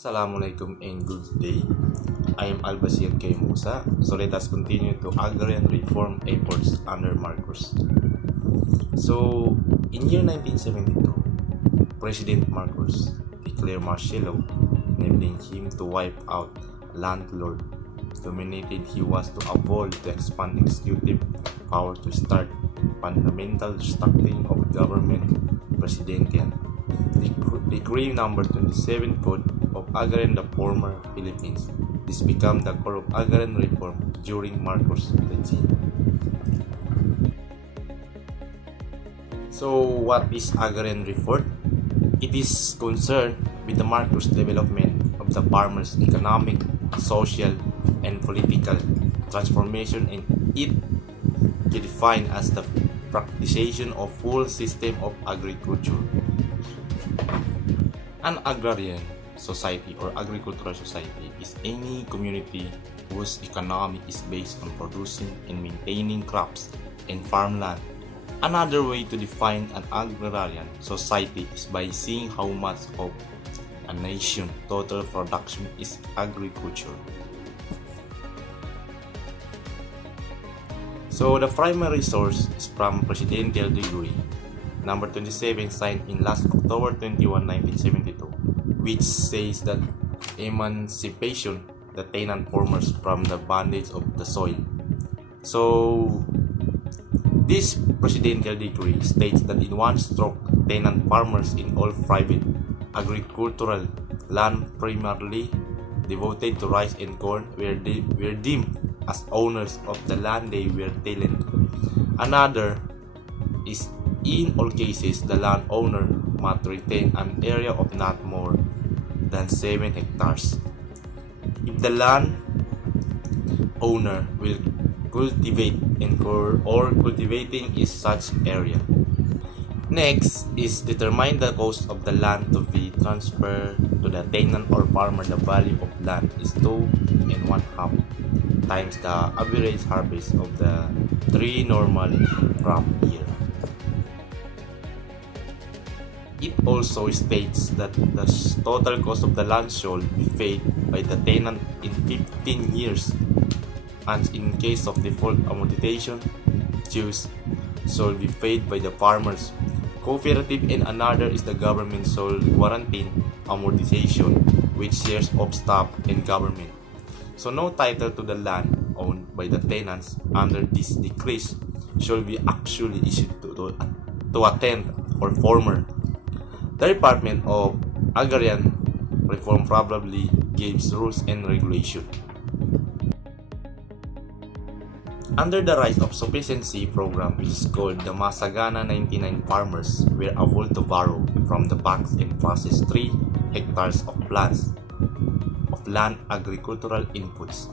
Assalamualaikum and good day. I am AL-BASIR K. Musa. So let us continue to Agarian reform efforts under Marcos. So in year 1972, President Marcos declared martial law, enabling him to wipe out landlord dominated. He was to avoid the expanding executive power to start fundamental restructuring of government presidential. Decree number 27 Code of Agarian, the former Philippines. This became the core of Agarian reform during Marcos' regime. So what is Agarian reform? It is concerned with the Marcos development of the farmers' economic, social, and political transformation, and it is defined as the practication of full system of agriculture. An agrarian society or agricultural society is any community whose economy is based on producing and maintaining crops and farmland. Another way to define an agrarian society is by seeing how much of a nation's total production is agriculture. So the primary source is from Presidential Decree number 27 signed in last October 21, 1972, which says that emancipation the tenant farmers from the bondage of the soil. So this presidential decree states that in one stroke, tenant farmers in all private agricultural land primarily devoted to rice and corn were deemed as owners of the land they were tilling. Another is in all cases the landowner must retain an area of not more than 7 hectares. If the land owner will cultivate or cultivating is such area. Next is determine the cost of the land to be transferred to the tenant or farmer. The value of land is 2.5 times the average harvest of the 3 normal crop year. It also states that the total cost of the land shall be paid by the tenant in 15 years, and in case of default amortization dues shall be paid by the farmers, cooperative, and another is the government shall guarantee amortization with shares of staff and government. So no title to the land owned by the tenants under this decree shall be actually issued to a tenant or farmer. The Department of Agarian Reform probably gives rules and regulation. Under the Rights of Sufficiency program, which is called the Masagana, 99 farmers were able to borrow from the banks and process 3 hectares of land agricultural inputs.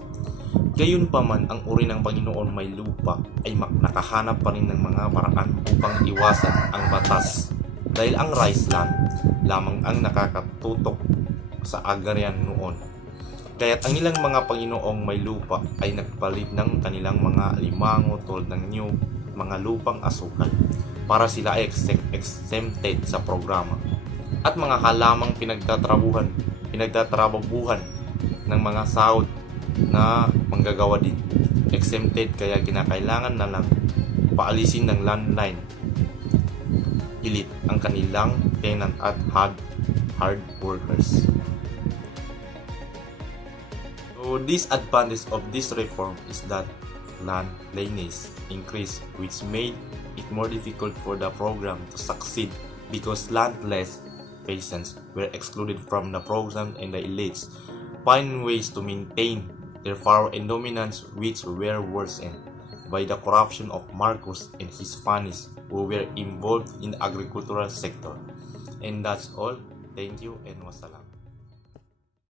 Gayunpaman, ang uri ng Panginoon may lupa ay nakahanap pa rin ng mga paraan upang iwasan ang batas. Dahil ang rice land lamang ang nakakatutok sa Agarian noon. Kaya't ang ilang mga Panginoong may lupa ay nagpalit ng kanilang mga limango tulad ng new mga lupang asukal para sila ay exempted sa programa. At mga halamang pinagtatrabuhan ng mga sahod na manggagawa din. Exempted, kaya kinakailangan na lang paalisin ng landline elite ang kanilang tenant at hard workers. So this advantage of this reform is that land lineage increased, which made it more difficult for the program to succeed because landless peasants were excluded from the program, and the elites find ways to maintain their power and dominance, which were worsened by the corruption of Marcos and his Spanish who were involved in the agricultural sector. And that's all. Thank you and wassalam.